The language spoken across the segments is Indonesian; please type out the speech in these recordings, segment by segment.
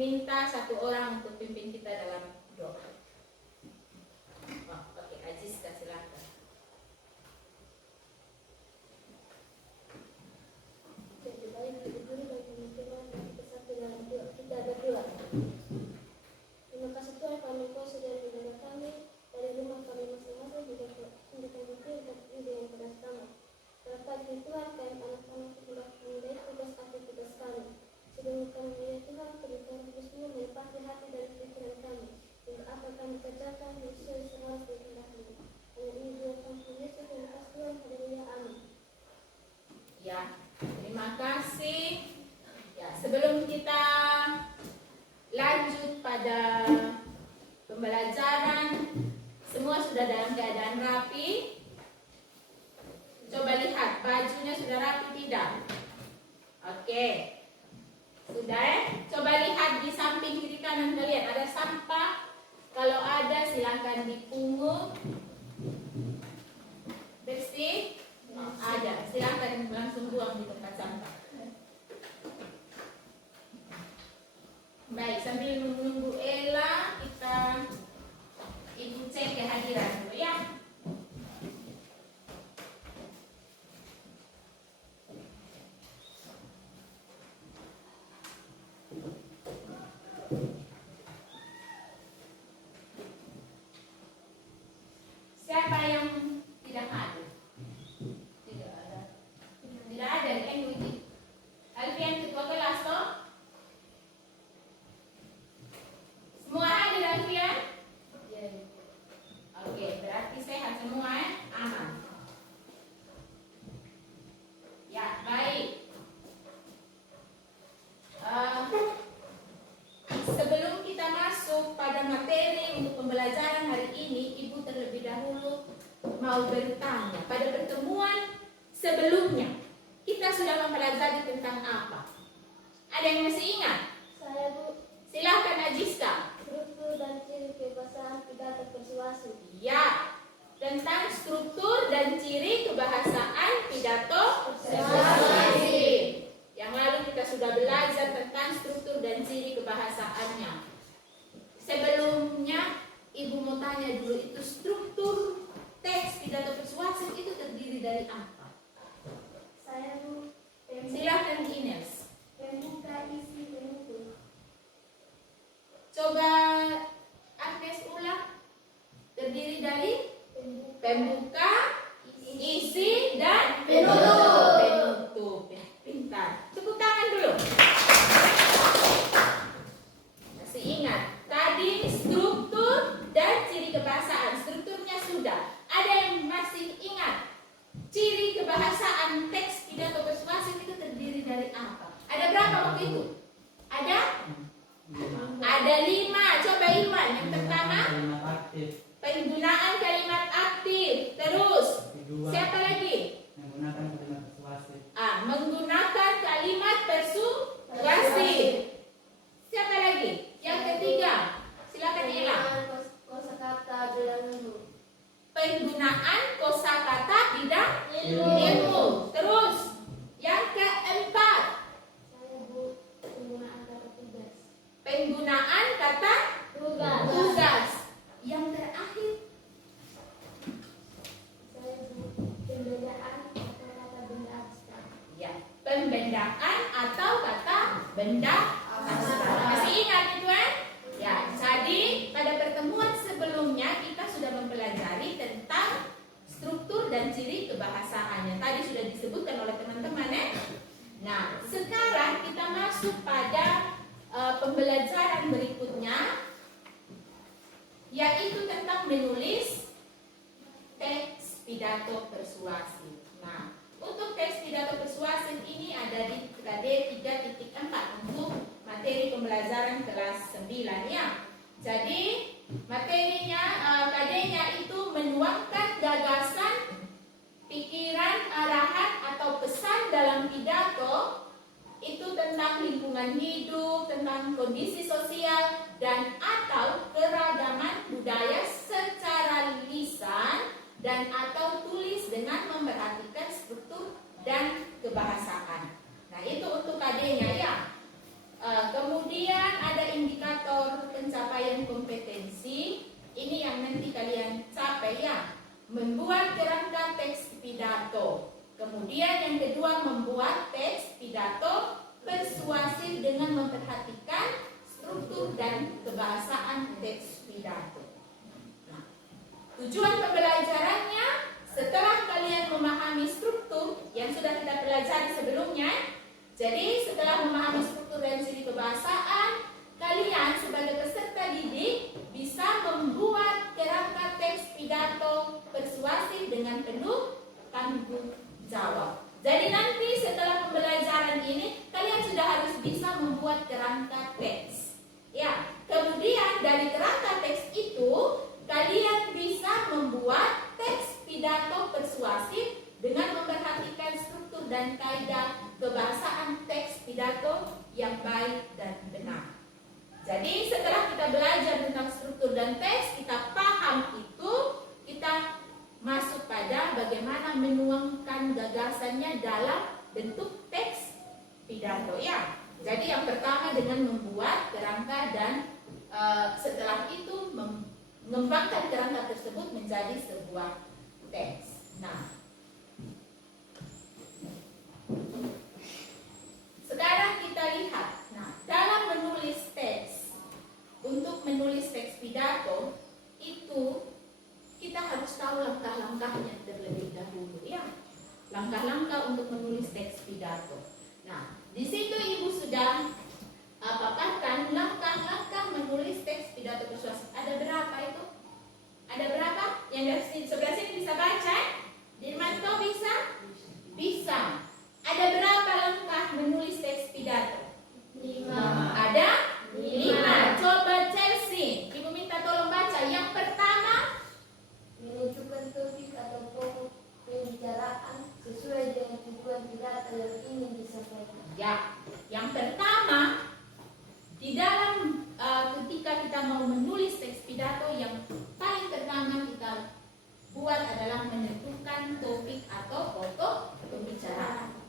minta satu orang untuk pimpin kita dalam doa. Oke, Aziska silakan. Terima kasih Tuhan karena Engkau sudah menjaga kami dari rumah kami masing-masing juga menunjukkan bukti dan ide yang pada kami. Berkat Tuhan kami anak-anak sudah memulai tugas aktivitas kami. Sebelum kami melihat Tuhan, berikan khususmu menepati hati dan pikiran kami. Untuk apa kami kerjakan sesuai selaras dan kehendakmu. Hanya ini dua Tuhan Yesus dan kasih Tuhan. Haleluya, amin. Ya, terima kasih. Ya, sebelum kita lanjut pada pembelajaran, semua sudah dalam keadaan rapi. Coba lihat bajunya sudah rapi tidak? Oke, sudah ya? Coba lihat di samping kiri kanan kalian ada sampah. Kalau ada silakan dipungut. Bersih? Ada, silakan langsung buang di tempat sampah. Baik, sambil menunggu Ella, kita ibu cek kehadiran dulu ya. Siapa yang tidak hadir? Tidak ada. Tidak ada kan Widi? Alfian ketua kelas toh? Semua hadir Alfian? Oke, berarti sehat semua ya? Aman. Ya, baik. Sebelum kita masuk pada materi untuk pembelajaran hari ini, Ibu terlebih dahulu mau bertanya. Pada pertemuan sebelumnya, kita sudah mempelajari tentang apa? Ada yang masih ingat? Saya Bu, Silahkan Aziska. struktur dan ciri kebahasaan pidato persuasi. Ya, tentang struktur dan ciri kebahasaan pidato persuasi. Yang lalu kita sudah belajar tentang struktur dan ciri kebahasaannya. Sebelumnya, Ibu mau tanya dulu, itu struktur teks pidato persuasif itu terdiri dari apa? Saya Bu, Silahkan Ines. pembuka, isi, penutup. Coba Agnes ulang. Terdiri dari pembuka, isi, dan penutup. Penutup. Ya, pintar. Tepuk tangan dulu. Masih ingat? Tadi struktur dan ciri kebahasaan. Strukturnya sudah. Ada yang masih ingat? Ciri kebahasaan teks pidato persuasif itu terdiri dari apa? Ada berapa waktu itu? Ada 5. Coba Iman. Yang pertama, penggunaan kalimat aktif. Terus, siapa lagi? Menggunakan kalimat persuasif. Menggunakan kalimat persuasif. Siapa lagi? Yang ketiga, silakan Ella. Kosakata dalam ilmu. Penggunaan kosakata bidang ilmu. Terus, yang keempat, Saya Bu, penggunaan kata tugas. penggunaan kata tugas. Yang terakhir, Saya Bu, pembedaan atau kata benda abstrak. ya, pembendaan atau kata benda abstrak. Masih ingat itu kan? Ya, jadi pada pertemuan sebelumnya kita sudah mempelajari tentang struktur dan ciri kebahasaannya. Tadi sudah disebutkan oleh teman-teman ya. Nah, sekarang kita masuk pada pembelajaran berikutnya, yaitu tentang menulis teks pidato persuasif. Nah, untuk teks pidato persuasif ini ada di KD 3.4 untuk materi pembelajaran kelas 9 ya. Jadi materinya KD-nya itu menuangkan gagasan, pikiran, arahan atau pesan dalam pidato itu tentang lingkungan hidup, tentang kondisi sosial dan atau keragaman budaya secara lisan dan atau tulis dengan memperhatikan struktur dan kebahasaan. Nah, itu untuk KD-nya ya. Kemudian ada pencapaian kompetensi ini yang nanti kalian capai ya. Membuat kerangka teks pidato. Kemudian yang kedua membuat teks pidato persuasif dengan memperhatikan struktur dan kebahasaan teks pidato. Nah, tujuan pembelajarannya setelah kalian memahami struktur yang sudah kita pelajari sebelumnya. Jadi setelah memahami struktur dan ciri kebahasaan, kalian sebagai peserta didik bisa membuat kerangka teks pidato persuasif dengan penuh tanggung jawab. Jadi nanti setelah pembelajaran ini kalian sudah harus bisa membuat kerangka teks. Ya, kemudian dari kerangka teks itu kalian bisa membuat teks pidato persuasif dengan memperhatikan struktur dan kaidah kebahasaan teks pidato yang baik dan benar. Jadi setelah kita belajar tentang struktur dan teks, kita paham itu, kita masuk pada bagaimana menuangkan gagasannya dalam bentuk teks pidato ya. Jadi yang pertama dengan membuat kerangka dan setelah itu mengembangkan kerangka tersebut menjadi sebuah teks. Nah, sekarang kita lihat. Nah, dalam menulis teks, untuk menulis teks pidato itu kita harus tahu langkah-langkahnya terlebih dahulu ya. Langkah-langkah untuk menulis teks pidato. Nah, di situ Ibu sudah paparkan langkah-langkah menulis teks pidato persuasif. Ada berapa itu? Ada berapa? Yang dari sebelah sini bisa baca? Dirmanto bisa? Bisa. Ada berapa langkah menulis teks pidato? 5. Ada 5. Coba Chelsea, Ibu minta tolong baca. Yang pertama, Menentukan topik atau pokok pembicaraan sesuai dengan tujuan pidato yang ingin disampaikan. ya, yang pertama di dalam ketika kita mau menulis teks pidato, yang paling pertama kita buat adalah menentukan topik atau pokok pembicaraan.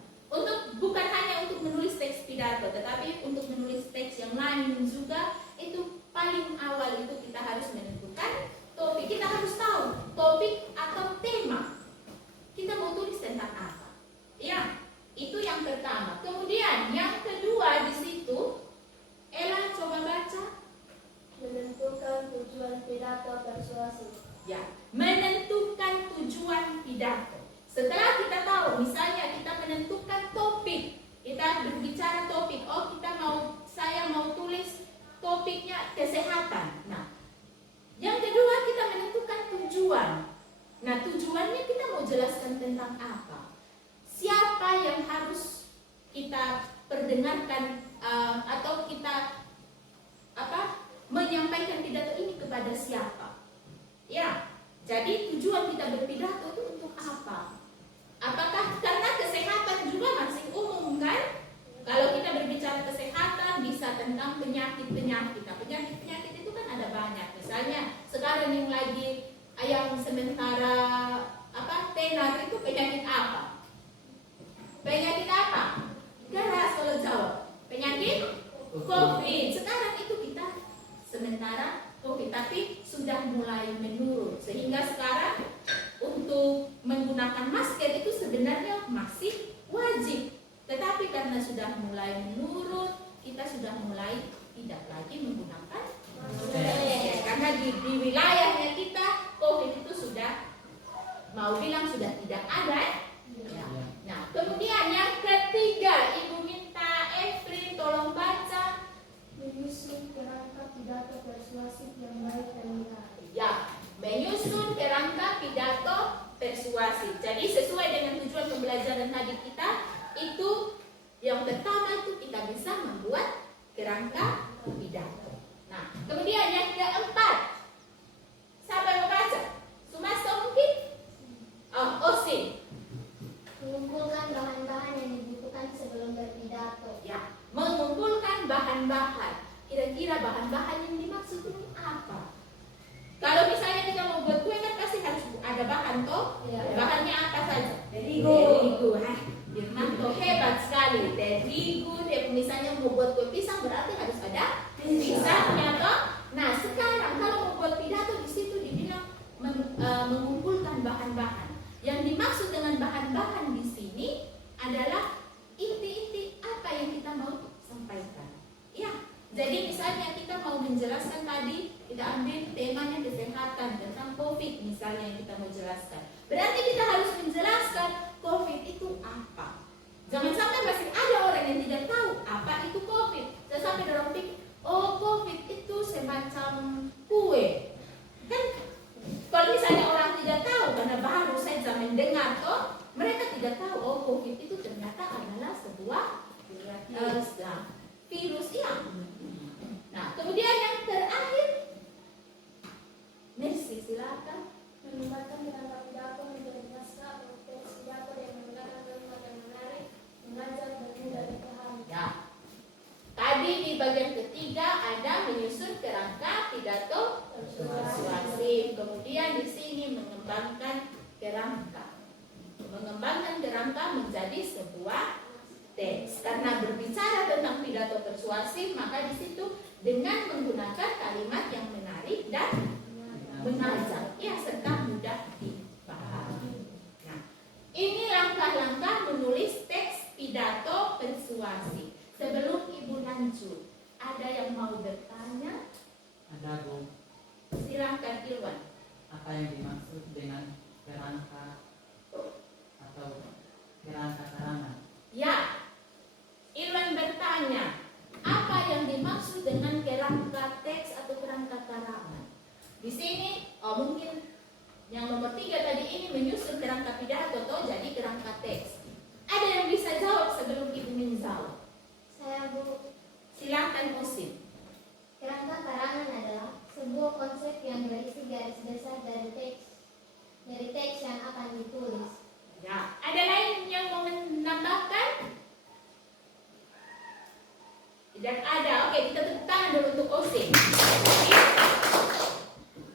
Bukan hanya untuk menulis teks pidato, tetapi untuk menulis teks yang lain juga, itu paling awal itu kita harus menentukan topik. Kita harus tahu topik atau tema kita mau tulis tentang apa. Ya, itu yang pertama. Kemudian yang kedua di situ, Ella coba baca. Menentukan tujuan pidato persuasif. Ya, menentukan tujuan pidato. Setelah kita tahu, misalnya kita menentukan topik, kita berbicara topik. Oh, saya mau tulis topiknya kesehatan. Nah, yang kedua kita menentukan tujuan. Nah, tujuannya kita mau jelaskan tentang apa? Siapa yang harus kita perdengarkan atau kita menyampaikan pidato ini kepada siapa? Ya, jadi tujuan kita berpidato itu untuk apa? Apakah karena kesehatan juga masih umum kan? Kalau kita berbicara kesehatan bisa tentang penyakit-penyakit. Nah, penyakit-penyakit itu kan ada banyak. Misalnya sekarang yang sementara tenar itu penyakit apa? Penyakit apa? Keras kalau jawab. Penyakit COVID. Sekarang itu kita sementara COVID, tapi sudah mulai menurun. Sehingga sekarang untuk menggunakan masker itu sebenarnya masih wajib. Tetapi karena sudah mulai menurun, kita sudah mulai tidak lagi menggunakan masker. Karena di wilayahnya kita COVID itu sudah mau bilang sudah tidak ada. Ya. Nah, kemudian yang ketiga, Ibu minta Efri tolong baca. Menyusun kerangka pidato persuasif yang baik dan benar. Ya, menyusun kerangka pidato persuasif. Jadi sesuai dengan tujuan pembelajaran tadi kita, itu yang pertama itu kita bisa membuat kerangka pidato. Nah, kemudian yang keempat, siapa yang mau baca? Sumasto mungkin? Osin. Mengumpulkan bahan-bahan yang dibutuhkan sebelum berpidato. Ya, mengumpulkan bahan-bahan. Kira-kira bahan-bahan yang dimaksud ini apa? Kalau misalnya kita mau buat kue kan pasti harus ada bahan toh. Ya. Bahannya apa saja? Terigu. Dirmanto hebat sekali. Terigu. Misalnya mau buat kue pisang berarti harus ada pisangnya toh. Jadi misalnya kita mau menjelaskan tadi, kita ambil temanya kesehatan tentang COVID misalnya yang kita mau jelaskan. Berarti kita harus menjelaskan COVID itu apa. Jangan sampai masih ada orang yang tidak tahu apa itu COVID. Jangan sampai orang pikir, oh COVID itu semacam kue. Kan kalau misalnya orang tidak tahu karena baru saja mendengar toh, mereka tidak tahu oh COVID itu ternyata adalah sebuah virus ya. Nah, kemudian yang terakhir, Mercy silakan. Menempatkan kerangka pidato menjadi naskah atau teks pidato yang menggunakan kalimat yang menarik, mengajak dan mudah dipahami. Ya. Tadi di bagian ketiga ada menyusun kerangka pidato persuasif. Kemudian di sini mengembangkan kerangka. Mengembangkan kerangka menjadi sebuah teks. Karena berbicara tentang pidato persuasif, maka di situ dengan menggunakan kalimat yang menarik dan mengajak, ya, serta mudah dipahami. Nah, ini langkah-langkah menulis teks pidato persuasif. Sebelum Ibu lanjut, ada yang mau bertanya? Ada Bu, Silakan Irwan. apa yang dimaksud dengan kerangka atau kerangka karangan? Ya, Irwan bertanya, apa yang dimaksud dengan kerangka teks atau kerangka karangan? Di sini, mungkin yang nomor 3 tadi ini menyusun kerangka pidato, toh jadi kerangka teks. Ada yang bisa jawab sebelum Ibu menjawab? Saya Bu. Silakan Osin. Kerangka karangan adalah sebuah konsep yang berisi garis besar dari teks yang akan ditulis. Ya, ada lain yang mau menambahkan? Tidak ada. Oke, kita tepuk tangan dulu untuk Osin.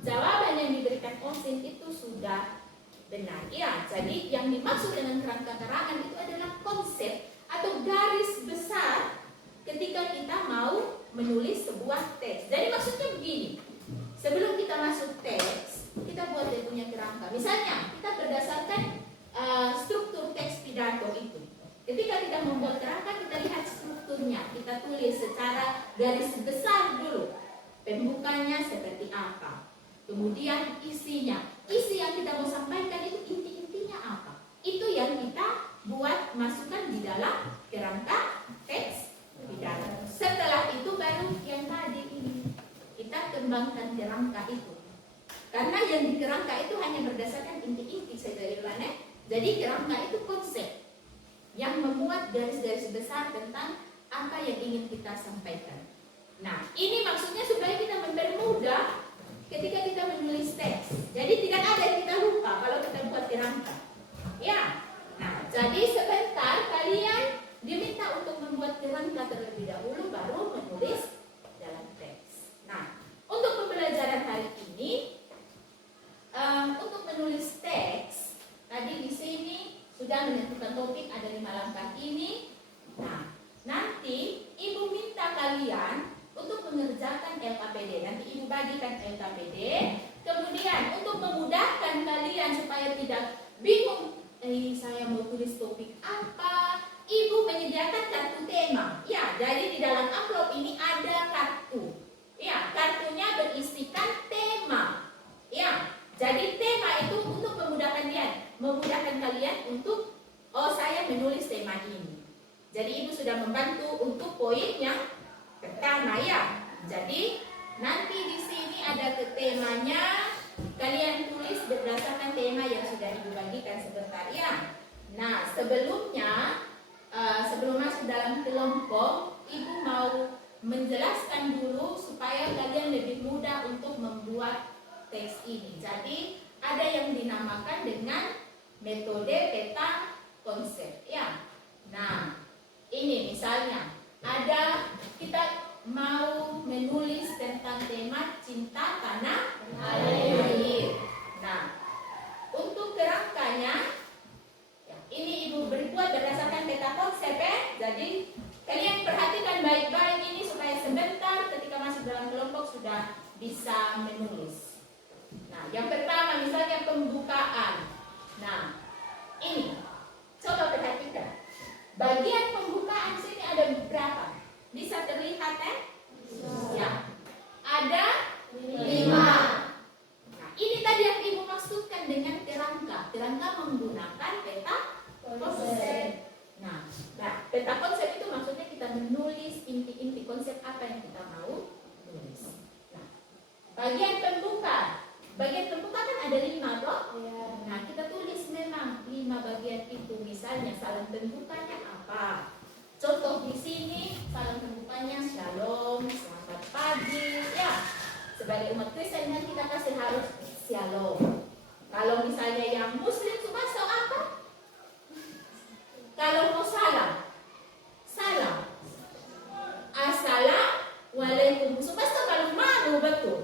Jawaban yang diberikan Osin itu sudah benar. Ya, jadi yang dimaksud dengan kerangka karangan itu adalah konsep atau garis besar ketika kita mau menulis sebuah teks. Jadi maksudnya begini, sebelum kita masuk teks, kita buat dia punya kerangka. Misalnya, kita berdasarkan struktur teks pidato itu. Ketika kita membuat kerangka, kita lihat strukturnya. Kita tulis secara garis besar dulu. Pembukanya seperti apa. Kemudian isinya. Isi yang kita mau sampaikan itu inti-intinya apa. Itu yang kita buat masukkan di dalam kerangka teks pidato. Setelah itu baru yang tadi ini. Kita kembangkan kerangka itu. Karena yang di kerangka itu hanya berdasarkan inti-inti saja Irwan. Jadi kerangka itu konsep yang memuat garis-garis besar tentang apa yang ingin kita sampaikan. Nah, ini maksudnya supaya kita mempermudah ketika kita menulis teks. Jadi tidak ada yang kita lupa kalau kita buat kerangka. Ya. Nah, jadi sebentar kalian diminta untuk membuat kerangka terlebih dahulu baru menulis dalam teks. Nah, untuk pembelajaran hari ini untuk menulis teks tadi di sini sudah menentukan topik, ada 5 langkah ini. Nah, nanti Ibu minta kalian untuk mengerjakan LKPD. Nanti Ibu bagikan LKPD. Kemudian untuk memudahkan kalian supaya tidak bingung, saya mau tulis topik apa, Ibu menyediakan kartu tema. Ya, jadi di dalam amplop ini ada kartu. Ya, kartunya berisikan tema. Ya, jadi tema itu untuk memudahkan kalian untuk saya menulis tema ini. Jadi Ibu sudah membantu untuk poin yang pertama ya. Jadi nanti di sini ada temanya, kalian tulis berdasarkan tema yang sudah Ibu bagikan sebentar ya. Nah, sebelumnya sebelum masuk dalam kelompok, Ibu mau menjelaskan dulu supaya kalian lebih mudah untuk membuat teks ini. Jadi ada yang dinamakan dengan metode peta konsep ya. Nah, ini misalnya ada kita mau menulis tentang tema cinta tanah air. Nah, untuk kerangkanya ya, ini Ibu buat berdasarkan peta konsep ya. Jadi kalian perhatikan baik-baik ini supaya sebentar ketika masuk dalam kelompok sudah bisa menulis. Nah, yang pertama misalnya pembukaan. Nah, ini coba perhatikan. Bagian pembukaan sini ada berapa? Bisa terlihat bagian pembuka. Bagian pembuka kan ada 5 toh? Ya. Nah, kita tulis memang 5 bagian itu. Misalnya salam pembukanya apa? Contoh di sini salam pembukanya shalom, selamat pagi, ya. Sebagai umat Kristen kan kita kasih harus shalom. Kalau misalnya yang Muslim Sumaso apa? Kalau mau salam, salam. Assalamualaikum. Sumaso kalau malu betul.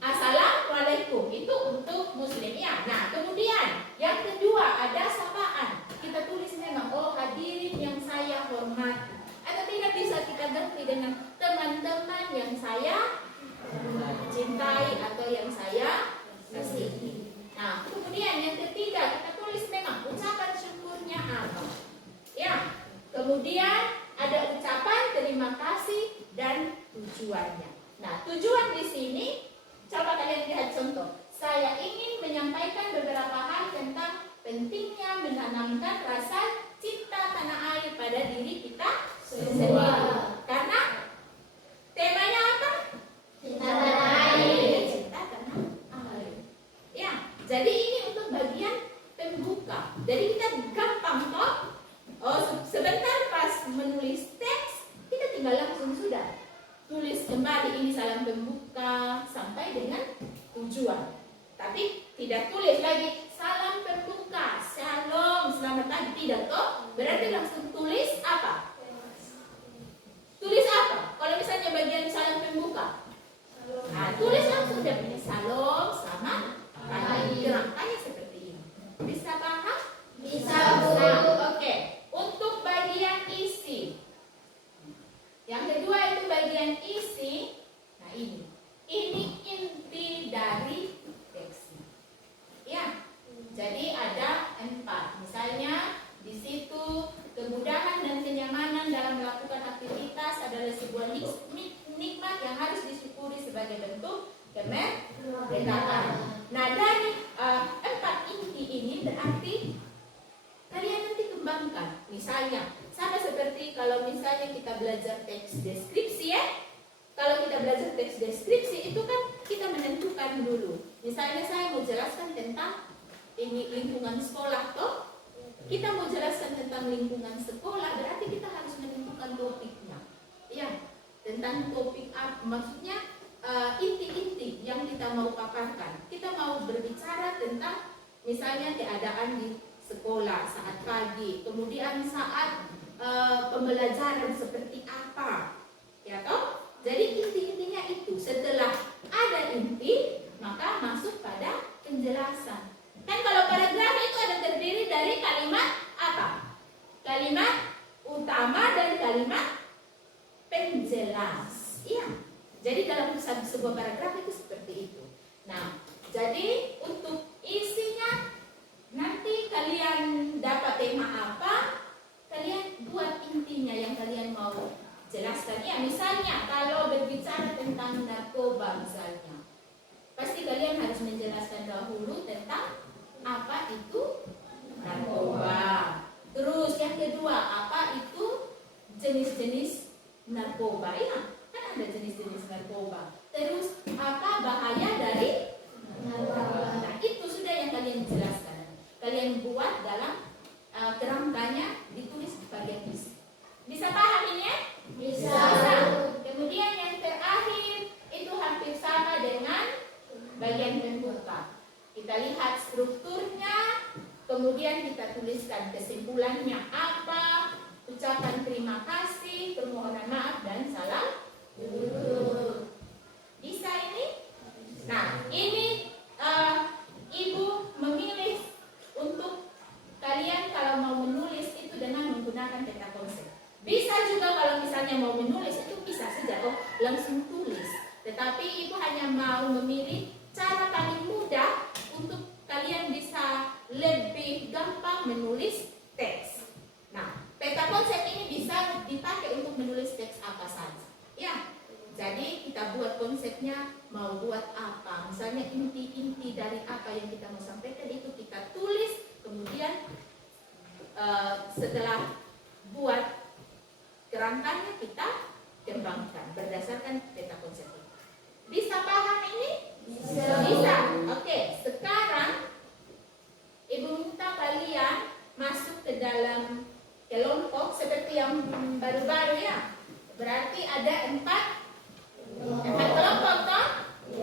Assalamualaikum itu untuk Muslim ya. Nah, kemudian yang kedua ada sapaan. Kita tulis memang hadirin yang saya hormati. Atau tidak bisa kita ganti dengan teman-teman yang saya cintai atau yang saya kasihi. Nah, kemudian yang ketiga kita tulis memang ucapan syukurnya apa. Ya. Kemudian ada ucapan terima kasih dan tujuannya. Nah, tujuan di sini coba kalian lihat contoh. Saya ingin menyampaikan beberapa hal tentang pentingnya menanamkan rasa cinta tanah air pada diri kita sendiri. Karena temanya apa? Cinta tanah air. Cinta tanah air. Ya, jadi ini untuk bagian pembuka. Jadi kita gampang toh. Sebentar pas menulis teks, kita tinggal langsung sudah tulis kembali ini salam pembuka sampai dengan tujuan. Tapi tidak tulis lagi salam pembuka, shalom, selamat pagi, tidak toh. Berarti langsung tulis apa? Tulis apa? Kalau misalnya bagian salam pembuka, nah, tulis langsung dari shalom, selamat pagi. Rangkanya seperti ini. Bisa paham? Bisa, Bu. Oke. Untuk bagian isi. Yang kedua itu bagian isi. Nah, ini inti dari teksnya. Ya. Jadi ada 4. Misalnya di situ kemudahan dan kenyamanan dalam melakukan aktivitas adalah sebuah nikmat yang harus disyukuri sebagai bentuk kemerdekaan. Nah, dari 4 inti ini berarti kalian nanti kembangkan. Misalnya, sama seperti kalau misalnya kita belajar teks deskripsi ya. Kalau kita belajar teks deskripsi itu kan kita menentukan dulu. Misalnya saya mau jelaskan tentang ini lingkungan sekolah toh. Kita mau jelaskan tentang lingkungan sekolah, berarti kita harus menentukan topiknya. Ya, tentang topik apa? Maksudnya inti-inti yang kita mau paparkan. Kita mau berbicara tentang misalnya keadaan di sekolah saat pagi, kemudian saat pembelajaran seperti apa, ya toh? Jadi inti-intinya itu. Setelah ada inti, maka masuk pada penjelasan. Kan kalau paragraf itu ada terdiri dari kalimat apa? Kalimat utama dan kalimat penjelas. Iya. Jadi dalam sebuah paragraf itu seperti itu. Nah, jadi untuk isinya nanti kalian dapat tema apa, kalian buat intinya yang kalian mau jelaskan. Ya, misalnya kalau berbicara tentang narkoba misalnya, pasti kalian harus menjelaskan dahulu tentang apa itu narkoba. Terus yang kedua, apa itu jenis-jenis narkoba. Ya, kan ada jenis-jenis narkoba. Terus apa bahaya dari narkoba. Nah, itu sudah yang kalian jelaskan. Kalian buat dalam kerangkanya, ditulis di bagian isi. Bisa paham ini ya? Bisa. Kemudian yang terakhir itu hampir sama dengan bagian pembuka. Kita lihat strukturnya, kemudian kita tuliskan kesimpulannya apa, ucapan terima kasih, permohonan maaf dan salam dulu. Bisa ini? Nah, ini Ibu memilih untuk kalian kalau mau menulis itu dengan menggunakan peta konsep. Bisa juga kalau misalnya mau menulis itu bisa saja langsung tulis. Tetapi Ibu hanya mau memilih cara paling mudah untuk kalian bisa lebih gampang menulis teks. Nah, peta konsep ini bisa dipakai untuk menulis teks apa saja. Ya, jadi kita buat konsepnya mau buat apa. Misalnya inti-inti dari apa yang kita mau sampaikan itu kita tulis. Kemudian setelah buat kerangkanya kita kembangkan berdasarkan peta konsep itu. Bisa paham empat kelompok toh?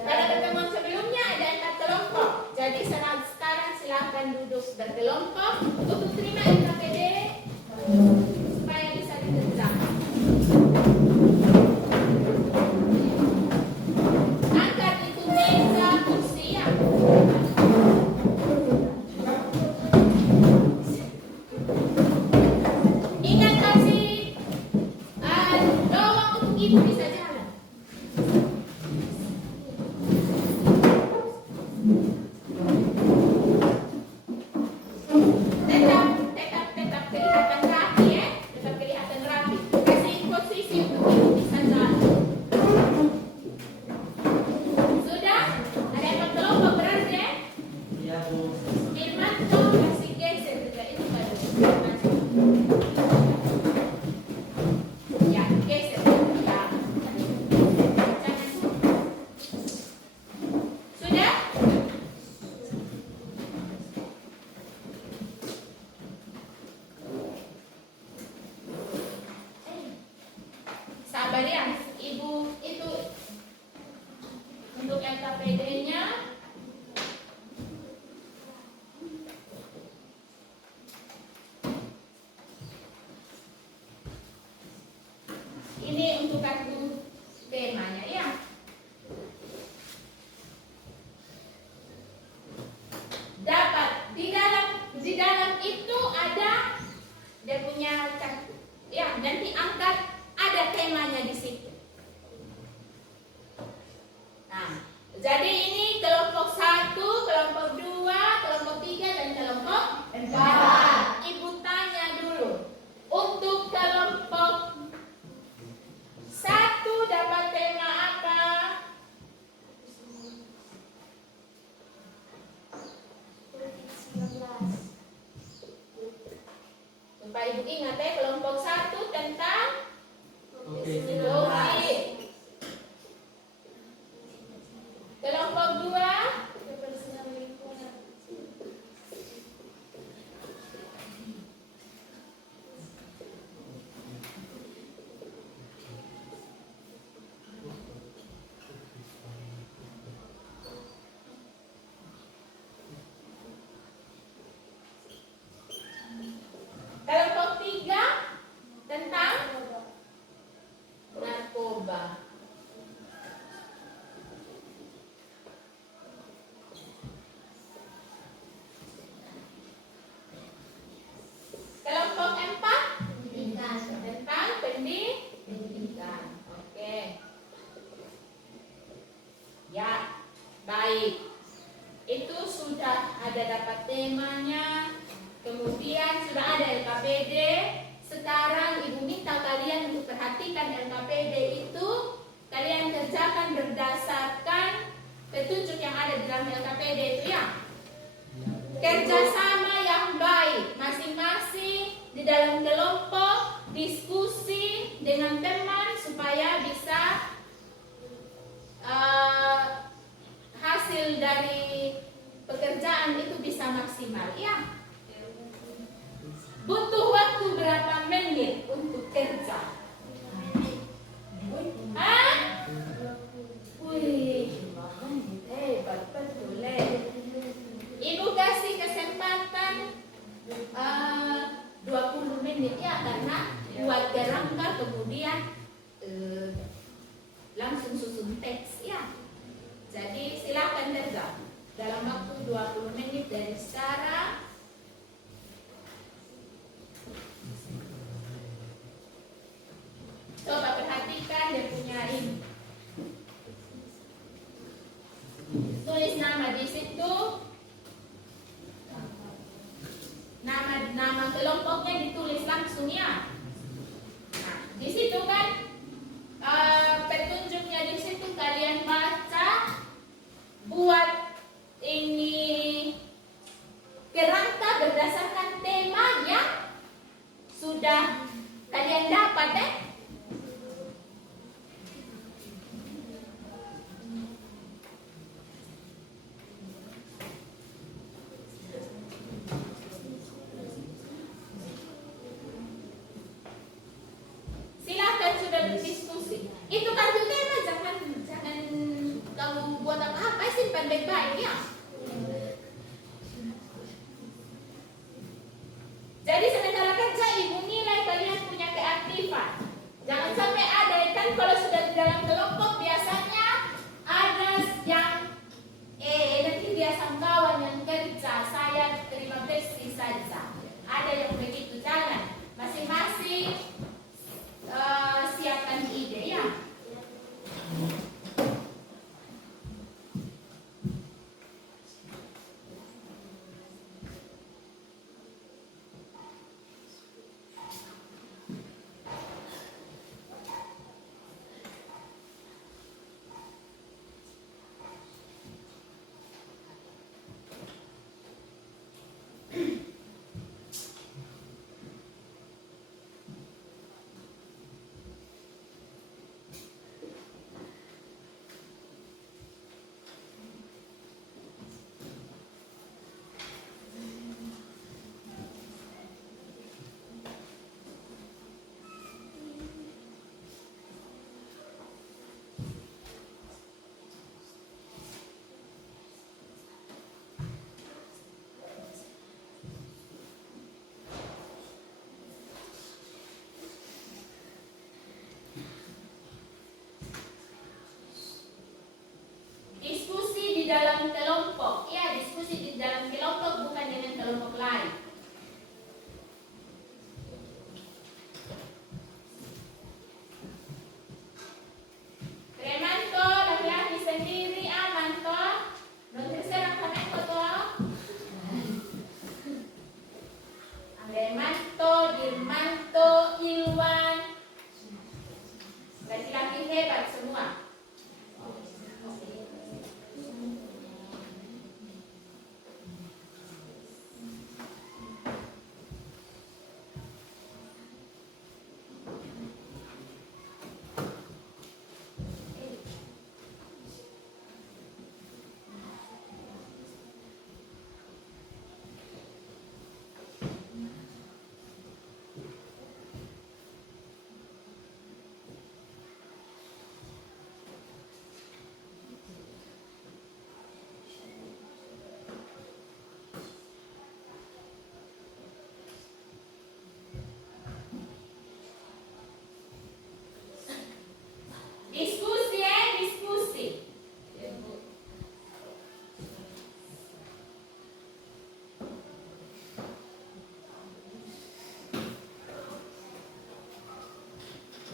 Pada pertemuan sebelumnya ada 4 kelompok. Jadi sekarang silakan duduk berkelompok untuk terima LKPD supaya bisa dikerjakan. Angkat itu meja kursi ya. Ingat kasih doang untuk ibu bisa jalan. Tetap kelihatan rapi ya, tetap kelihatan rapi. Kasih posisi untuk ibu bisa jalan. Sudah? Ada yang kelompok berarti ya? Iya, Bu. Firman tuh kasih geser juga itu baru. Ya, geser. Ya. Sudah? Sabar ya, ibu itu untuk LKPD-nya. Ini untuk kartu temanya ya. Dapat di dalam itu ada dia punya kartu. Ya, nanti angkat ada temanya di situ. Nah, jadi ini kelompok 1, kelompok 2, kelompok 3 dan kelompok 4. Ibu tanya dulu. Untuk kelompok 1 dapat tema apa? Supaya ibu ingat ya, kelompok 1 tentang Oke, logik. Kelompok 2 kelompok 3 tentang narkoba. Kelompok 4 tentang pendidikan. Oke. Ya, baik. Itu sudah ada dapat temanya. Kemudian sudah ada LKPD. Sekarang ibu minta kalian untuk perhatikan LKPD itu kalian kerjakan berdasarkan petunjuk yang ada di dalam LKPD itu ya. Kerjasama yang baik, masing-masing di dalam kelompok, diskusi dengan teman supaya bisa hasil dari pekerjaan itu bisa maksimal ya. Butuh waktu berapa menit untuk kerja? Hah? Wih, hebat betul. Ibu kasih kesempatan 20 menit ya, karena buat kerangka kemudian baik ya. Jadi sementara kerja ibu nilai kalian punya keaktifan. Jangan sampai ada kan kalau sudah di dalam kelompok biasanya ada yang nanti dia kawan yang kerja saya terima bersih saja. Ada yang begitu, jangan. Masing-masing siapkan ide ya. Diskusi di dalam kelompok, ya diskusi di dalam kelompok bukan dengan kelompok lain. Remanto laki-laki sendiri aman toh, non terserah kami toh. Remanto, Dirmanto, Ilwan, laki-laki hebat semua. Diskusi diskusi.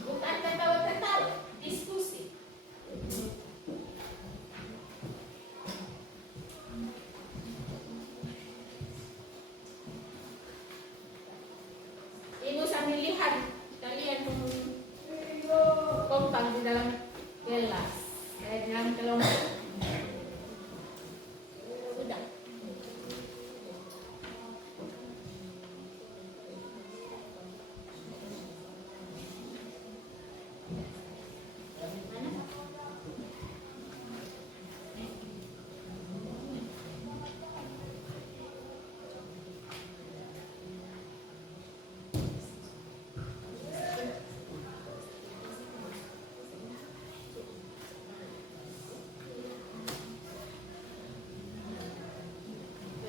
Bukan ketawa-ketawa, diskusi. Ibu sambil lihat kalian kompak di dalam kelas, di dalam kelompok. Sudah.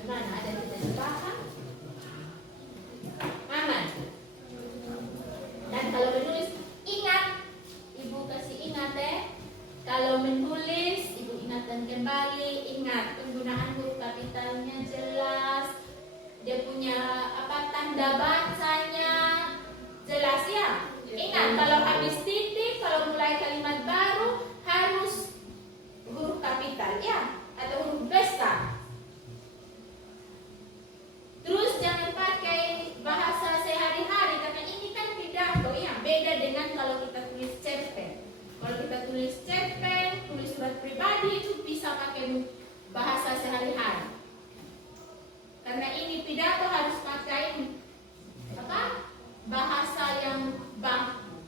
Mana ada kita sepakat? Aman. Dan kalau menulis ingat, ibu kasih ingat kalau menulis ibu ingatkan kembali, ingat penggunaan huruf kapitalnya jelas, dia punya tanda bacanya jelas ya. Ingat kalau habis titik, kalau mulai kalimat baru harus huruf kapital ya atau huruf besar. Terus jangan pakai bahasa sehari-hari karena ini kan pidato ya, beda dengan kalau kita tulis cerpen. Kalau kita tulis cerpen, tulis surat pribadi itu bisa pakai bahasa sehari-hari. Karena ini pidato harus pakai bahasa yang baku.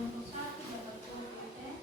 nomor 1 dapat komputer.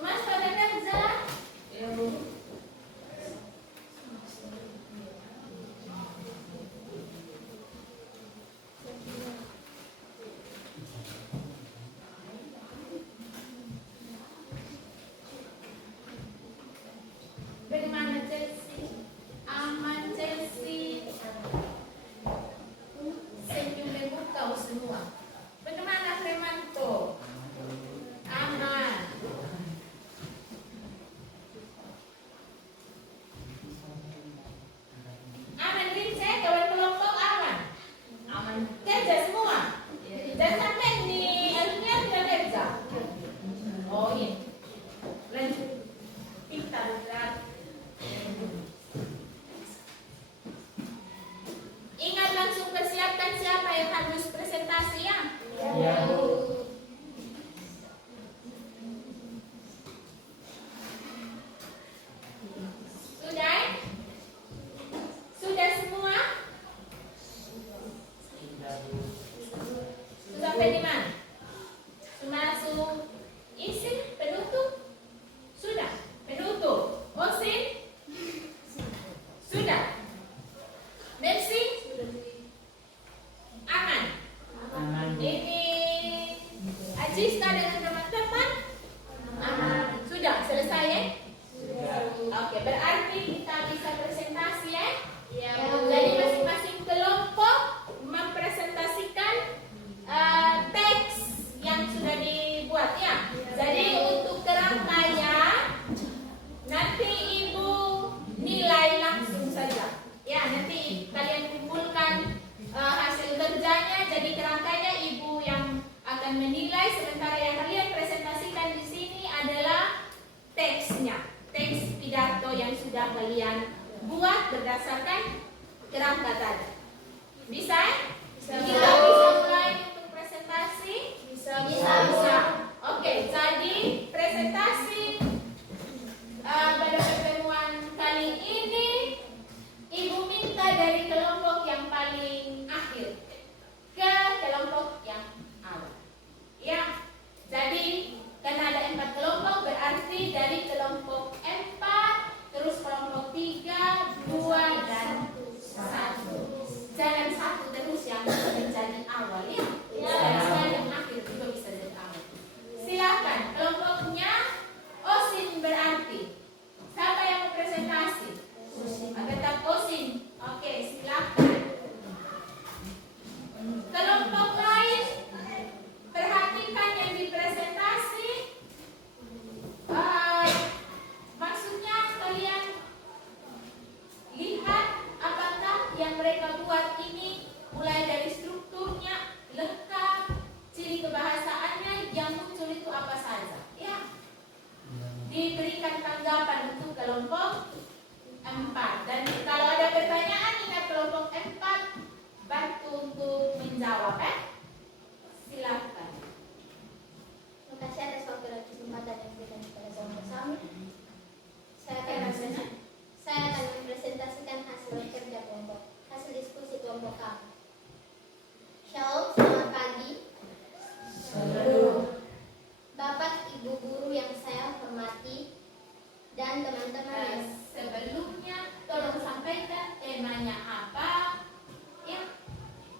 Mas pada kerja? Ya, Bu. Bagaimana Chelsea? Aman Chelsea. Senyum memukau semua. Bagaimana Fremanto? Aman. Aman Rince, kawan kelompok aman. Aman. Kerja semua. Dan sampai di Elvia tidak kerja. Oh iya. Lanjut. Pintar berarti. Ingat langsung persiapkan siapa yang harus presentasi ya. Ya. Sudah? Sudah semua? Sudah sampai di mana? Masuk isi penutup? Sudah. Penutup. Osin? Sudah. Merci? Aman. Aman. Ini Aziska dengan teman-teman? Aman. Sudah selesai ya? Oke, berarti kita bisa presentasi ya? Ya. Jadi masing-masing kelompok mempresentasikan teks yang sudah dibuat ya. Jadi untuk kerangkanya nanti Ibu nilai langsung saja. Ya, nanti kalian kumpulkan hasil kerjanya. Jadi kerangkanya Ibu yang akan menilai, sementara yang kalian presentasikan di sini adalah teksnya. Teks pidato yang sudah kalian buat berdasarkan kerangka tadi. Bisa? Kita bisa mulai untuk presentasi? Bisa. Oke, jadi presentasi pada pertemuan kali ini Ibu minta dari kelompok yang paling akhir ke kelompok yang awal. Ya, jadi karena ada 4 kelompok berarti dari kelompok 4 terus kelompok 3, 2 dan 1. Jangan 1 terus yang menjadi awal ya. Jangan yang akhir juga bisa jadi awal. Silakan kelompoknya Osin berarti. Siapa yang mau presentasi? Tetap Osin. Oke, silakan. Kelompok lain perhatikan yang dipresentasi. Maksudnya kalian lihat apakah yang mereka buat ini mulai dari strukturnya lengkap, ciri kebahasaannya yang muncul itu apa saja. Ya, diberikan tanggapan untuk kelompok 4. Dan kalau ada pertanyaan ingat kelompok 4 bantu untuk menjawab silakan. Terima kasih atas waktu dan kesempatan yang diberikan kepada kelompok kami. Saya akan mempresentasikan hasil kerja kelompok, hasil diskusi kelompok kami. Shalom, selamat pagi. Bapak, Ibu guru yang saya hormati dan teman-teman yang Sebelumnya tolong sampaikan temanya apa. Ya,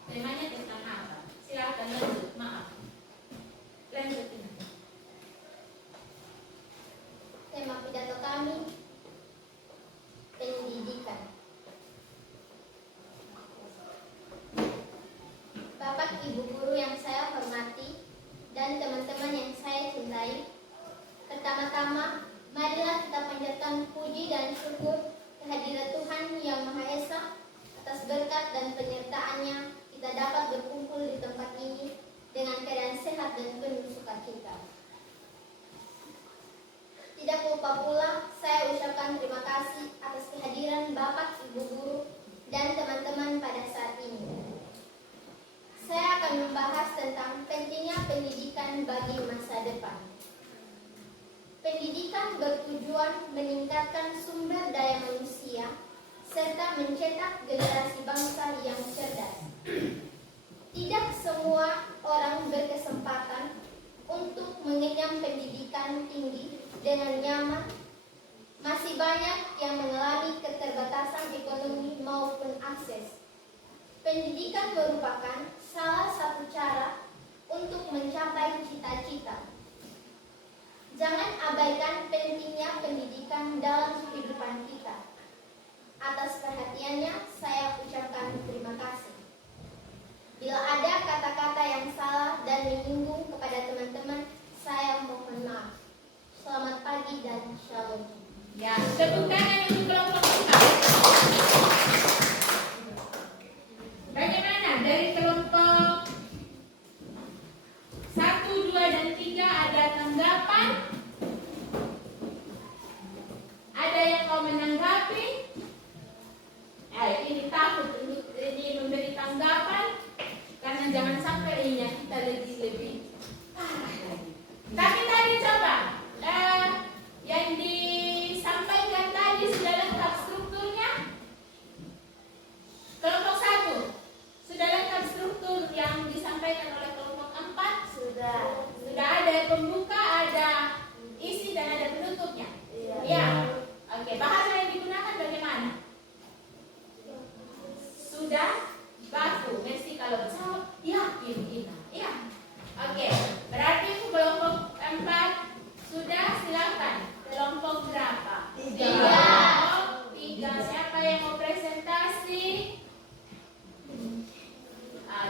temanya tentang apa. Silakan lanjut. Maaf. Lanjutin. tema pidato kami pendidikan. Bapak, Ibu guru yang saya hormati dan teman-teman yang saya cintai, pertama-tama mari sehat dan penuh sukacita. Tidak lupa pula saya ucapkan terima kasih atas kehadiran Bapak, Ibu Guru, dan teman-teman pada saat ini. Saya akan membahas tentang pentingnya pendidikan bagi masa depan. Pendidikan bertujuan meningkatkan sumber daya manusia serta mencetak generasi bangsa yang cerdas. Tidak semua orang berkesempatan untuk mengenyam pendidikan tinggi dengan nyaman. Masih banyak yang mengalami keterbatasan ekonomi maupun akses. Pendidikan merupakan salah satu cara untuk mencapai cita-cita. Jangan abaikan pentingnya pendidikan dalam kehidupan kita. Atas perhatiannya, saya ucapkan terima kasih. Bila ada kata-kata yang salah dan menyinggung kepada teman-teman, saya mohon maaf. Selamat pagi dan shalom. Ya, tepuk tangan untuk kelompok kita. Bagaimana dari kelompok 1, 2, dan 3 ada tanggapan? Ada yang mau menanggapi? Ini takut untuk ini memberi tanggapan karena jangan sampai ini kita lebih parah lagi. Tapi tadi coba yang disampaikan tadi sudah lengkap strukturnya. Kelompok 1 sudah lengkap struktur yang disampaikan oleh kelompok 4. Sudah ada pembuka, ada isi dan ada penutupnya. Iya. Oke, bahasa yang digunakan bagaimana? Sudah baku. Mesti kalau jawab yakin kita. Ya. Oke. Berarti kelompok 4 sudah, silakan. Kelompok berapa? 3. Kelompok 3. Siapa yang mau presentasi?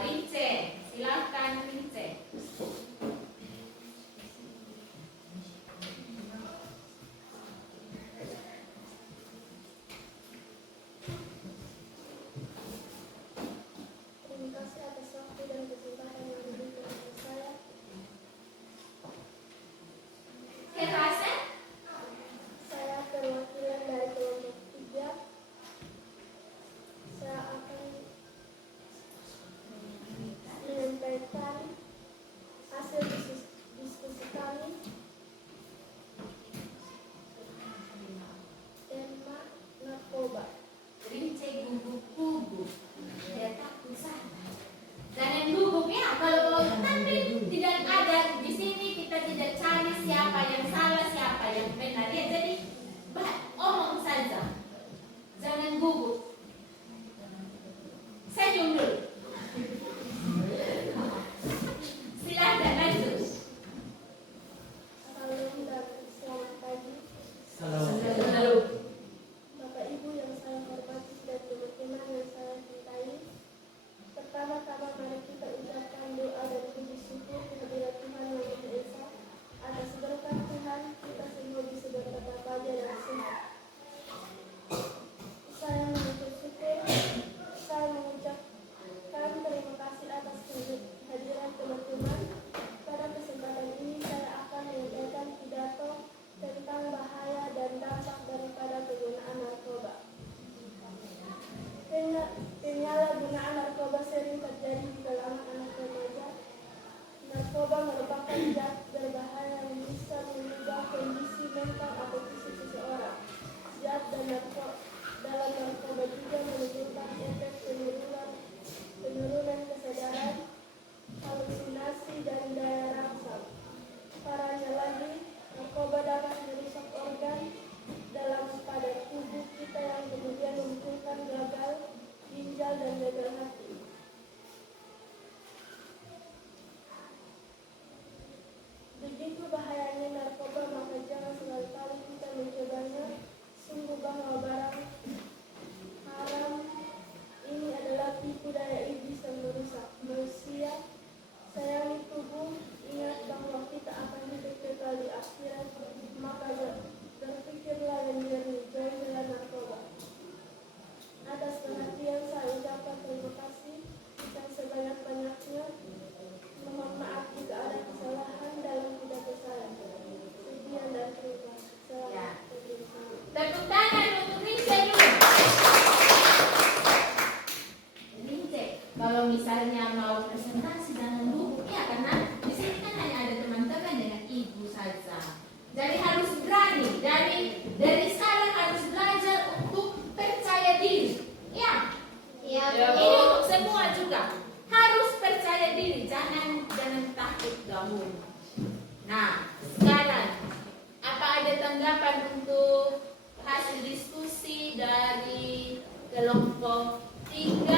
Rince. Silakan Rince. Terima kasih atas waktu dan kesempatan yang diberikan kepada saya. Kerasa? Saya perwakilan dari kelompok 3. Saya akan menyampaikan hasil diskusi kami. Tema narkoba. Rince gugup-gugup. Dia takut sana. Jangan gugup ya. Kalau nanti tidak ada di sini, kita tidak cari siapa yang salah, siapa yang benar. Ya, jadi omong saja. Jangan gugup. Senyum dulu. Silakan lanjut. Salam dan selamat pagi. Salam. Bapak Ibu yang saya hormati dan teman-teman yang saya cintai. Pertama-tama mari kita ucapkan doa dan puji syukur kehadirat Tuhan yang Maha Esa. Atas berkat Tuhan kita semua bisa berkata bahagia dan sehat. Saya mengucap syukur. Saya mengucapkan terima kasih atas kehadiran teman-teman. Pada kesempatan ini saya akan menyampaikan pidato tentang bahaya dan dampak daripada penggunaan narkoba. Penyalahgunaan narkoba sering terjadi di kalangan anak remaja. Narkoba merupakan zat berbahaya yang bisa mengubah kondisi mental atau fisik seseorang. Zat dalam narkoba juga menimbulkan efek penurunan kesadaran, halusinasi, dan daya rangsang. Parahnya lagi, narkoba dapat merusak organ dalam pada tubuh kita yang kemudian memunculkan gagal ginjal dan gagal hati. Begitu bahayanya narkoba, maka jangan sekali-kali kita mencobanya. Sungguh bahwa barang haram ini tanggapan untuk hasil diskusi dari kelompok 3?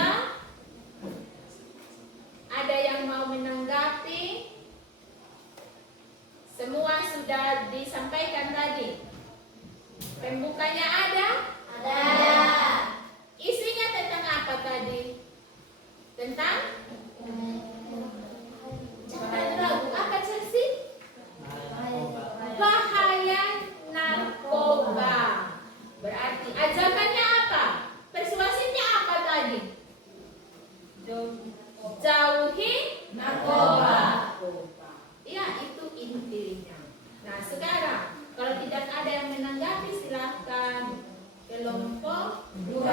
Ada yang mau menanggapi? Semua sudah disampaikan tadi. Pembukanya ada? Ada. Isinya tentang apa tadi? Tentang? Jangan ragu. Apa Chelsea? Bahaya narkoba. Berarti ajakannya apa? Persuasifnya apa tadi? Jauhi narkoba. Ya, itu intinya. Nah, sekarang kalau tidak ada yang menanggapi, silahkan kelompok 2.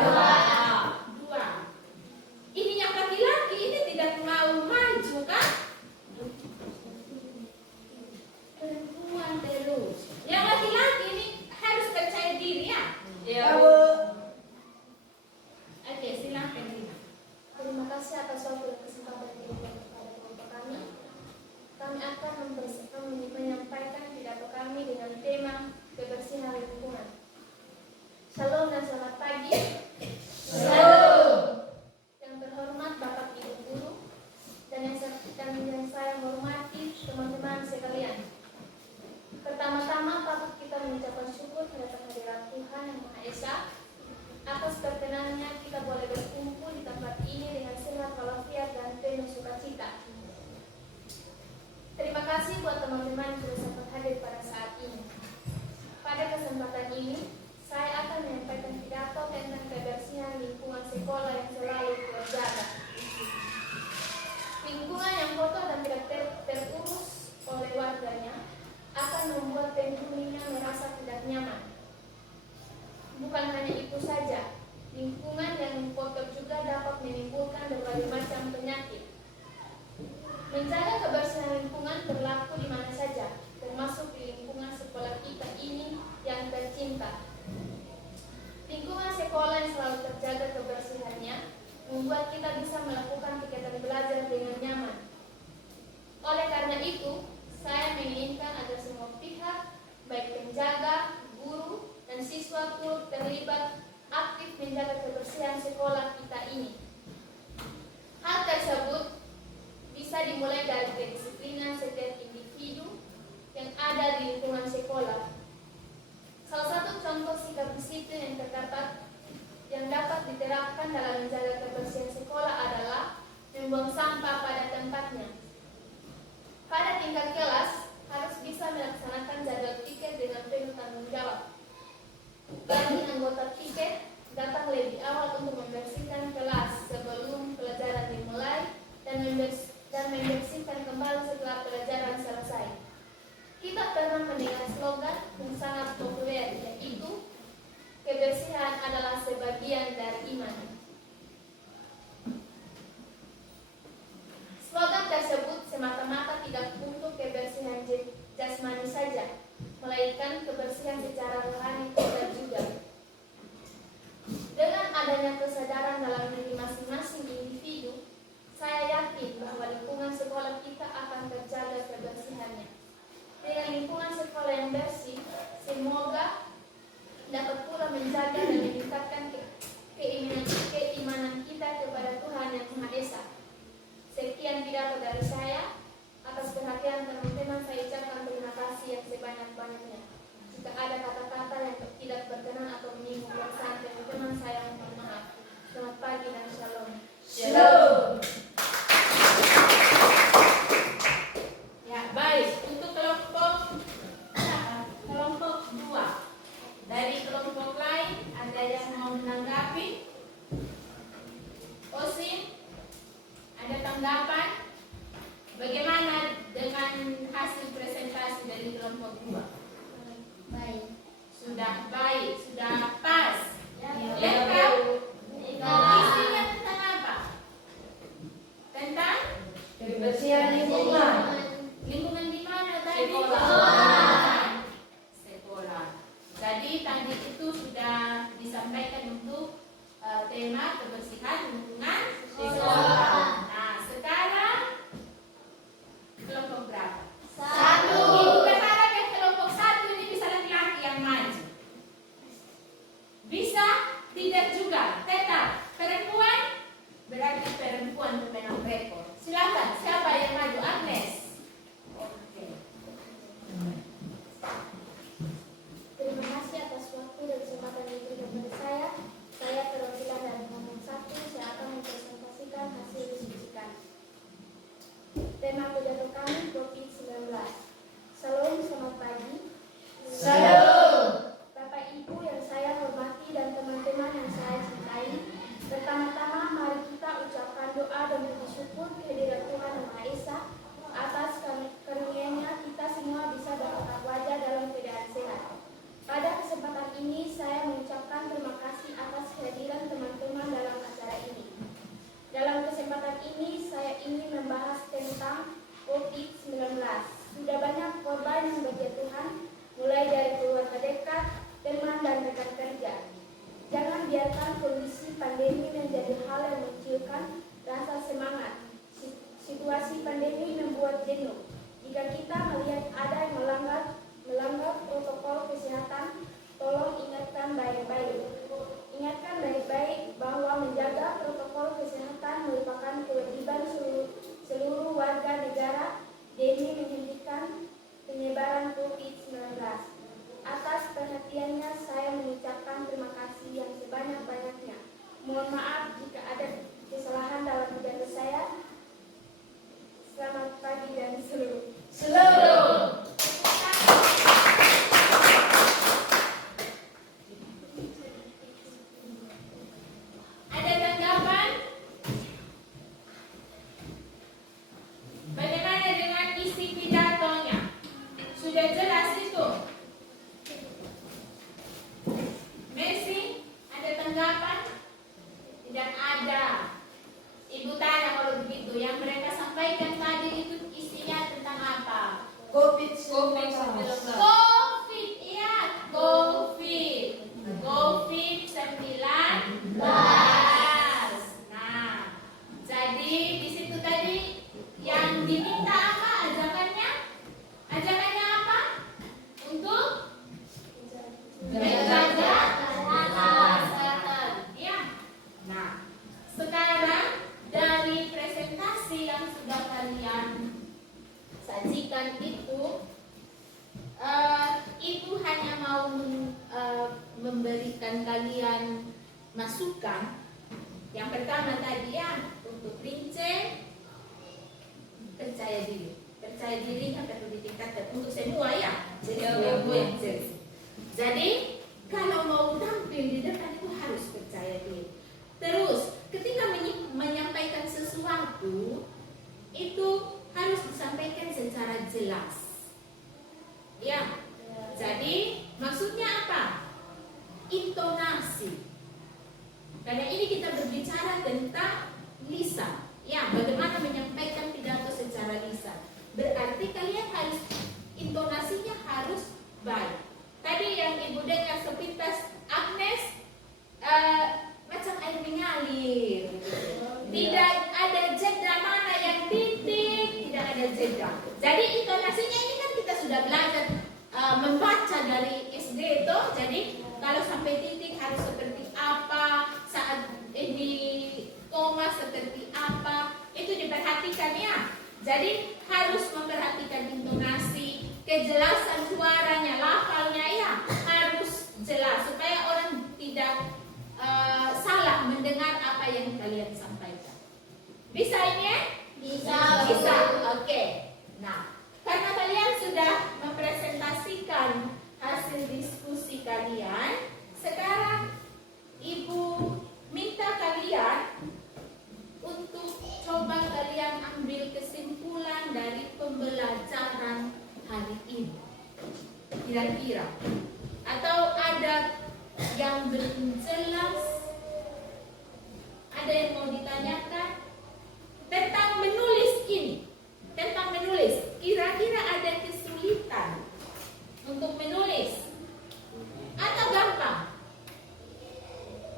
Ini yang laki-laki ini tidak mau maju kan? Perempuan terus. Yang laki-laki ini harus percaya diri ya. Oke, silahkan Dina. Terima kasih atas waktu dan kesempatan yang diberikan kepada kelompok kami. Kami akan menyampaikan pidato kami dengan tema kebersihan lingkungan. Shalom dan selamat pagi. Shalom. Yang terhormat Bapak Ibu Guru dan yang saya hormati teman-teman sekalian. Pertama-tama patut kita mengucapkan syukur pada kehadiran Tuhan Yang Maha Esa atas perkenannya kita boleh berkumpul di tempat ini dengan sehat walafiat dan penuh sukacita. Terima kasih buat teman-teman yang sudah sempat hadir pada saat ini. Pada kesempatan ini, saya akan menyampaikan pidato tentang kebersihan lingkungan sekolah yang selalu terjaga. Lingkungan yang kotor dan tidak terurus oleh warganya akan membuat penghuninya merasa tidak nyaman. Bukan hanya itu saja, lingkungan yang kotor juga dapat menimbulkan berbagai macam penyakit. Menjaga kebersihan lingkungan berlaku di mana saja, termasuk di lingkungan sekolah kita ini yang tercinta. Lingkungan sekolah yang selalu terjaga kebersihannya membuat kita bisa melakukan kegiatan belajar dengan nyaman. Oleh karena itu, saya menginginkan agar semua pihak, baik penjaga, guru, dan siswa turut terlibat aktif menjaga kebersihan sekolah kita ini. Hal tersebut bisa dimulai dari kedisiplinan setiap individu yang ada di lingkungan sekolah. Salah satu contoh sikap disiplin yang terdapat yang dapat diterapkan dalam menjaga kebersihan sekolah adalah membuang sampah pada tempatnya. Pada tingkat kelas harus bisa melaksanakan jadwal piket dengan penuh tanggung jawab. Bagi anggota piket datang lebih awal untuk membersihkan kelas sebelum pelajaran dimulai dan membersihkan kembali setelah pelajaran selesai. Kita pernah mendengar slogan yang sangat populer, yaitu kebersihan adalah sebagian dari iman. Slogan tersebut semata-mata tidak untuk kebersihan jasmani saja, melainkan kebersihan secara rohani juga. Dengan adanya kesadaran dalam diri masing-masing individu, saya yakin bahwa lingkungan sekolah kita akan terjaga kebersihannya. Dengan lingkungan sekolah yang bersih, semoga dapat pula menjaga dan meningkatkan keimanan kita kepada Tuhan Yang Maha Esa. Sekian pidato dari saya. Atas perhatian teman-teman, saya ucapkan terima kasih yang sebanyak-banyaknya. Jika ada kata-kata yang tidak berkenan atau menyinggung perasaan teman-teman, saya mohon maaf. Selamat pagi dan shalom. Shalom. Ya, baik. Untuk kelompok 2. Dari kelompok lain, ada yang mau menanggapi? Osin, ada tanggapan? Bagaimana dengan hasil presentasi dari kelompok 2? Baik. Sudah baik, sudah pas. Lengkap. Isinya tentang apa? Tentang Kebersihan lingkungan. lingkungan di mana tadi? Sekolah. Jadi tadi itu sudah disampaikan untuk tema kebersihan lingkungan sekolah. Nah, sekarang kelompok berapa? 1. Ibu berharap yang kelompok 1 ini bisa laki-laki yang Tidak juga. Tetap. Perempuan berarti perempuan pemenang rekor. Silakan. Siapa yang maju? Agnes. Oke. Terima kasih atas waktu dan kesempatan yang diberikan kepada saya. Saya perwakilan dari kelompok 1. Saya akan mempresentasikan hasil diskusi kami. Tema pidato kami COVID-19. Salam, selamat pagi. Salam. Bapak Ibu yang saya hormati dan teman-teman yang saya cintai, pertama-tama mari kita ucapkan doa dan puji syukur kehadirat Tuhan Yang Maha Esa atas karunia-Nya kita semua bisa bertatap wajah dalam keadaan sehat. Pada kesempatan ini saya mengucapkan terima kasih atas kehadiran teman-teman dalam acara ini. Dalam kesempatan ini saya ingin membahas tentang COVID-19. Sudah banyak korban yang berjatuhan, mulai dari keluarga dekat, teman dan rekan kerja. Jangan biarkan kondisi pandemi menjadi hal yang mencilkan rasa semangat. Situasi pandemi membuat jenuh. Jika kita melihat ada yang melanggar protokol kesehatan, tolong ingatkan baik-baik. Ingatkan baik-baik bahwa menjaga protokol kesehatan merupakan kewajiban seluruh warga negara demi menghentikan penyebaran COVID-19. Atas perhatiannya saya mengucapkan terima kasih yang sebanyak-banyaknya. Mohon maaf jika ada kesalahan dalam pidato saya. Selamat pagi dan Salam. Ada tanggapan? Bagaimana dengan isi pidatonya? Sudah jelas itu? Messi, ada tanggapan? Tidak ada. Ibu tanya kalau begitu. Yang mereka sampaikan tadi itu isinya tentang apa? COVID-19. COVID, iya, COVID-19. Nah, jadi di situ tadi yang diminta apa ajakannya? Ajakannya apa? Untuk menjaga kesehatan. Ya. Nah, sekarang dari presentasi yang sudah kalian sajikan itu hanya mau memberikan kalian masukan. Yang pertama tadi ya, untuk rinci percaya dirinya perlu ditingkatkan untuk semua ya. Jadi kalau mau tampil di depan itu harus percaya diri. Terus ketika menyampaikan sesuatu itu harus disampaikan secara jelas. Ya. Jadi maksudnya apa? Intonasi. Karena ini kita berbicara tentang lisan. Ya, bagaimana menyampaikan pidato secara lisan. Berarti kalian harus intonasinya harus baik. Tadi yang Ibu dengar sepintas Agnes macam air mengalir. Tidak ada jeda mana yang titik, tidak ada jeda. Jadi intonasinya ini kan kita sudah belajar membaca dari SD itu. Jadi kalau sampai titik harus seperti apa, saat di koma seperti apa, itu diperhatikan ya. Jadi harus memperhatikan intonasi, kejelasan suaranya, lafalnya ya harus jelas supaya orang tidak salah mendengar apa yang kalian sampaikan. Bisa ini ya? Bisa. Oke. Nah, karena kalian sudah mempresentasikan hasil diskusi kalian, sekarang Ibu minta kalian untuk coba kalian ambil kesimpulan dari pembelajaran hari ini. Kira-kira atau ada yang belum jelas, ada yang mau ditanyakan tentang menulis ini, tentang menulis. Kira-kira ada kesulitan untuk menulis atau gampang?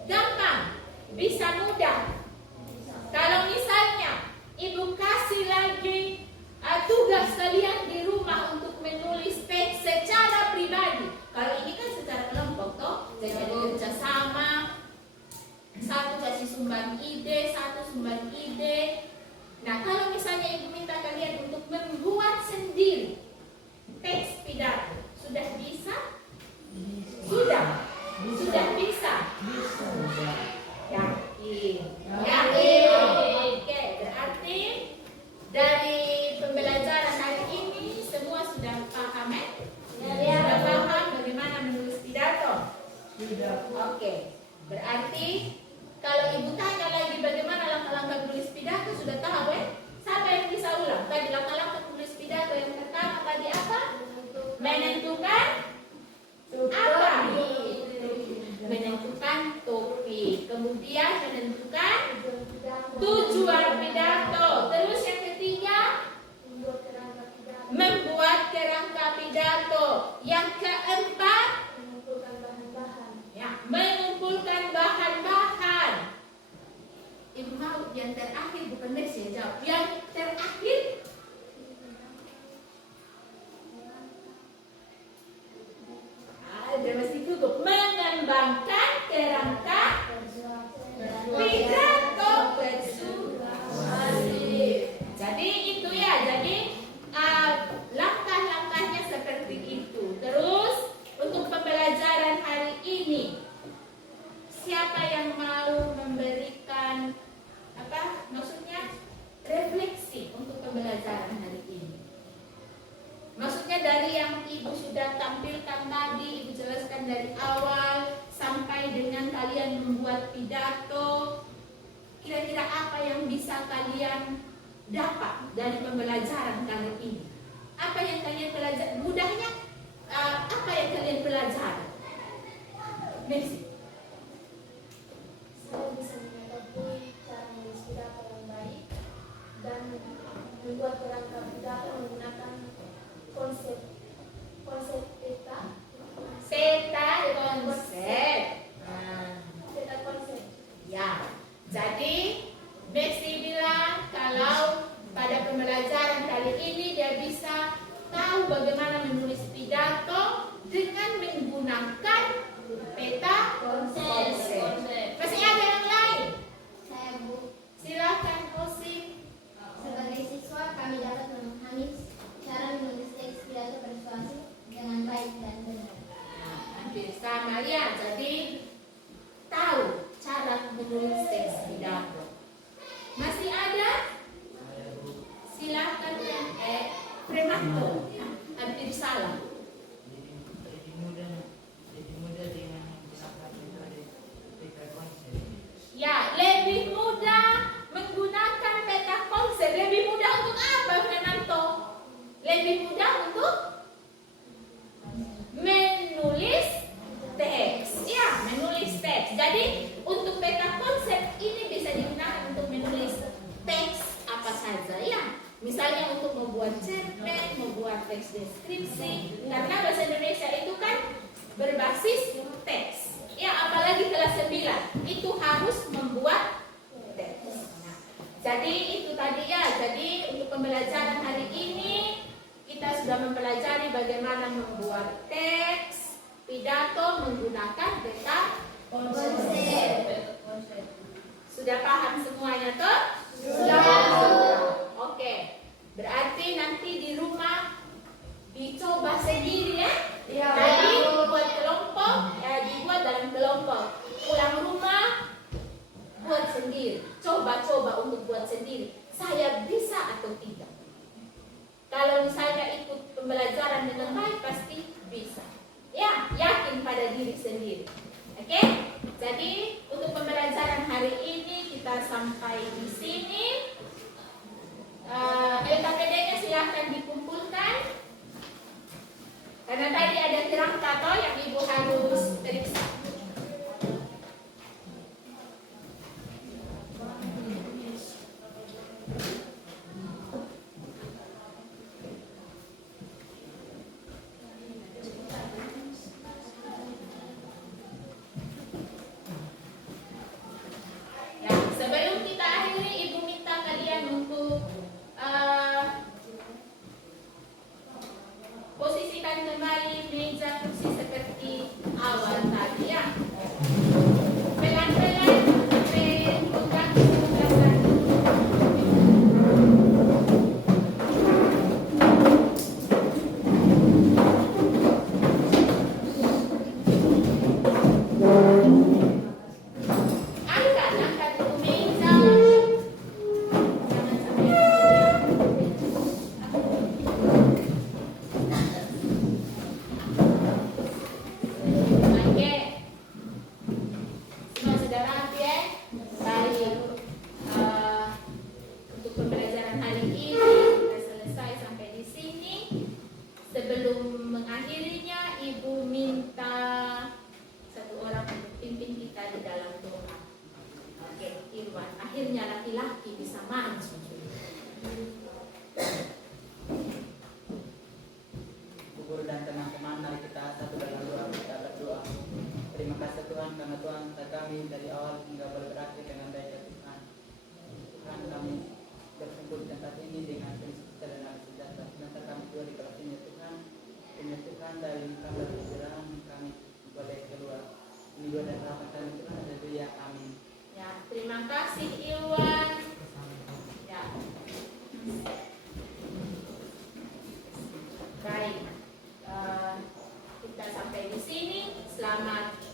Gampang, bisa mudah. Kalau misalnya Ibu kasih lagi tugas kalian di rumah untuk menulis teks secara pribadi. Kalau ini kan secara kelompok toh, jadi kerjasama. Ibu minta kalian untuk membuat sendiri teks pidato. Sudah bisa? Sudah? Sudah bisa? Yakin? Yakin? Oke, berarti dari pembelajaran hari ini semua sudah paham ya? Sudah paham bagaimana menulis pidato? Oke, berarti kalau ibu tanya lagi bagaimana langkah-langkah menulis pidato sudah tahu ya? Siapa yang bisa ulang? Tadi langkah-langkah menulis pidato yang pertama tadi apa? Menentukan apa? Menentukan topik. Kemudian menentukan tujuan pidato. Terus yang ketiga, membuat kerangka pidato. Yang keempat, ya, mengumpulkan bahan-bahan. Ibu mau yang terakhir bukan Messi jawab. Yang terakhir ada masih cukup mengembangkan kerangka pidato persuasif. Jadi itu ya. Jadi langkah-langkahnya seperti itu. Terus untuk pembelajaran hari ini, siapa yang mau memberikan maksudnya refleksi untuk pembelajaran hari ini? Maksudnya dari yang ibu sudah tampilkan tadi, ibu jelaskan dari awal sampai dengan kalian membuat pidato, kira-kira apa yang bisa kalian dapat dari pembelajaran kali ini? Apa yang kalian pelajari? Mudahnya apa yang kalian pelajari? Merci. Saya bisa mengetahui cara menulis pidato yang baik dan membuat kerangka pidato menggunakan konsep peta. Peta konsep. Ya, jadi Messi bilang kalau pada pembelajaran kali ini dia bisa tahu bagaimana menulis pidato dengan menggunakan peta konsep. Masih ada yang lain? Saya Bu, Silakan Osi. sebagai siswa kami dapat memahami cara menulis teks pidato persuasif dengan baik dan benar. Nah, hampir sama ya. Jadi tahu cara menulis teks pidato. Masih ada? Silakan yang Premato. Hampir salah. Lebih mudah dengan menggunakan metode peta konsep. Ya, lebih mudah menggunakan peta konsep. Lebih mudah untuk apa, Fernando? Lebih mudah untuk menulis teks. Ya, menulis teks. Jadi, untuk peta konsep ini bisa digunakan untuk menulis teks apa saja, ya. Misalnya untuk membuat cerpen, membuat teks deskripsi. Karena bahasa Indonesia itu kan berbasis teks. Ya, apalagi kelas 9 itu harus membuat teks. Nah, jadi itu tadi ya. Jadi untuk pembelajaran hari ini kita sudah mempelajari bagaimana membuat teks pidato menggunakan peta konsep. Sudah paham semuanya toh? Sudah. Oke. Berarti nanti di rumah dicoba sendiri ya. Jadi buat kelompok, dibuat dalam kelompok. Pulang rumah buat sendiri. Coba-coba untuk buat sendiri. Saya bisa atau tidak? Kalau misalnya ikut pembelajaran dengan baik pasti bisa. Ya, yakin pada diri sendiri. Oke? Jadi untuk pembelajaran hari ini kita sampai di sini. LKPD-nya silahkan dikumpulkan. Karena tadi ada kerangka toh yang ibu harus periksa. Ya, sebelum kita akhiri, ibu minta kalian untuk posisikan kembali meja kursi seperti awal tadi. mata kami dari awal hingga berakhir dengan baik ya Tuhan. Tuhan, kami berkumpul di tempat ini dengan prinsip dan damai sejahtera. Sebentar kami keluar di kelas ini Tuhan. Demi Tuhan dari kamar istirahat kami boleh keluar. Ini doa dan harapan kami Tuhan. Haleluya. Amin. Ya, terima kasih Iwan. Ya. Baik. Kita sampai di sini. Selamat